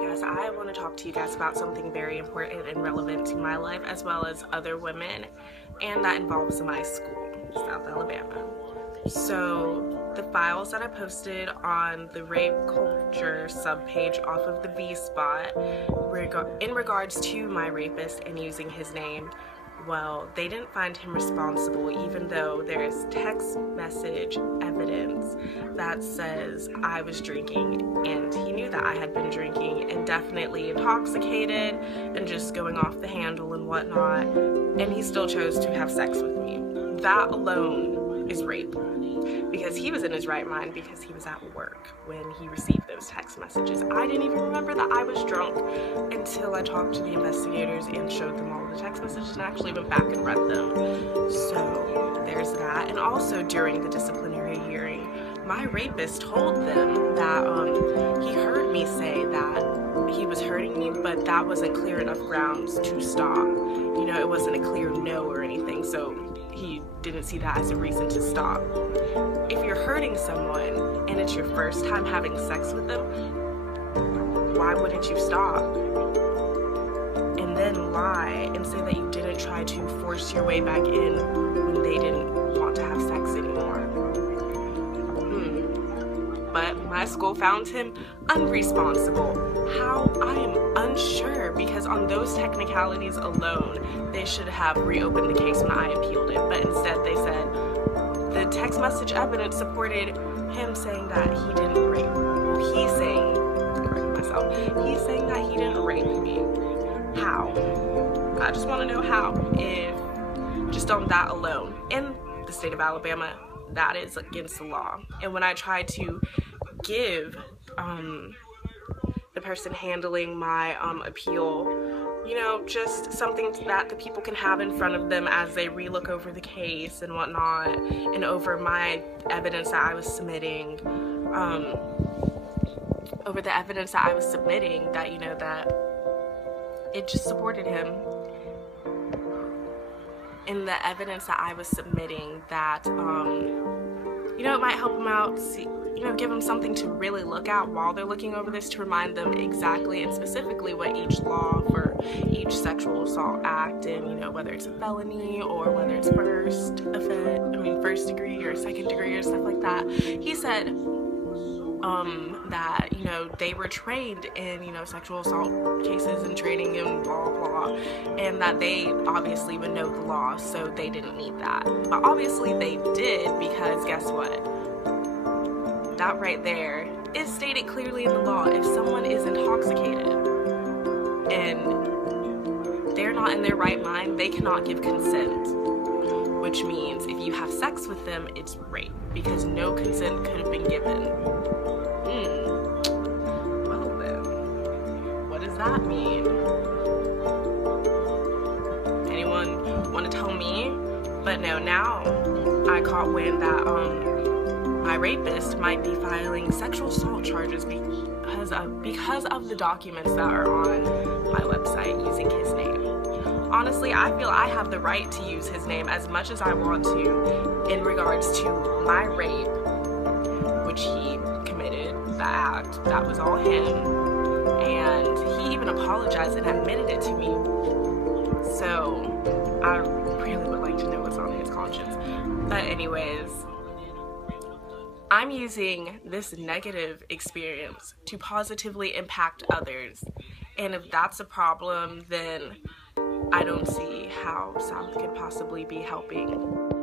guys, I want to talk to you guys about something very important and relevant to my life as well as other women, and that involves my school, South Alabama. So the files that I posted on the rape culture subpage off of the V spot in regards to my rapist and using his name, well, they didn't find him responsible, even though there is text message evidence that says I was drinking, and he knew that I had been drinking and definitely intoxicated and just going off the handle and whatnot, and he still chose to have sex with me. That alone is rape, because he was in his right mind because he was at work when he received those text messages. I didn't even remember that I was drunk until I talked to the investigators and showed them all the text messages and actually went back and read them. So there's that. And also during the disciplinary hearing, my rapist told them that he heard me say that he was hurting me, but that wasn't clear enough grounds to stop. You know, it wasn't a clear no or anything, so he didn't see that as a reason to stop. If you're hurting someone and it's your first time having sex with them, why wouldn't you stop? And then lie and say that you didn't try to force your way back in when they didn't want to have sex anymore. But my school found him unresponsible. How? I am unsure, because on those technicalities alone, they should have reopened the case when I appealed it. But instead they said the text message evidence supported him saying that he didn't rape. He's saying, correct myself, he's saying that he didn't rape me. How? I just want to know how, if just on that alone. In the state of Alabama, that is against the law. And when I tried to give the person handling my appeal, you know, just something that the people can have in front of them as they relook over the case and whatnot, and over my evidence that I was submitting, that, you know, that it just supported him. In the evidence that I was submitting, that, you know, it might help them out, you know, give them something to really look at while they're looking over this, to remind them exactly and specifically what each law for each sexual assault act, and, you know, whether it's a felony or whether it's first degree or second degree or stuff like that. He said that, you know, they were trained in, you know, sexual assault cases and training and blah blah, and that they obviously would know the law, so they didn't need that. But obviously they did, because guess what? That right there is stated clearly in the law. If someone is intoxicated and they're not in their right mind, they cannot give consent, which means if you have sex with them, it's rape, because no consent could have been given. Well then, what does that mean? Anyone want to tell me? But no, now I caught wind that my rapist might be filing sexual assault charges because of the documents that are on my website using his name. Honestly, I feel I have the right to use his name as much as I want to in regards to my rape, which he committed, the act, that was all him, and he even apologized and admitted it to me. So I really would like to know what's on his conscience. But anyways, I'm using this negative experience to positively impact others, and if that's a problem, then I don't see how South could possibly be helping.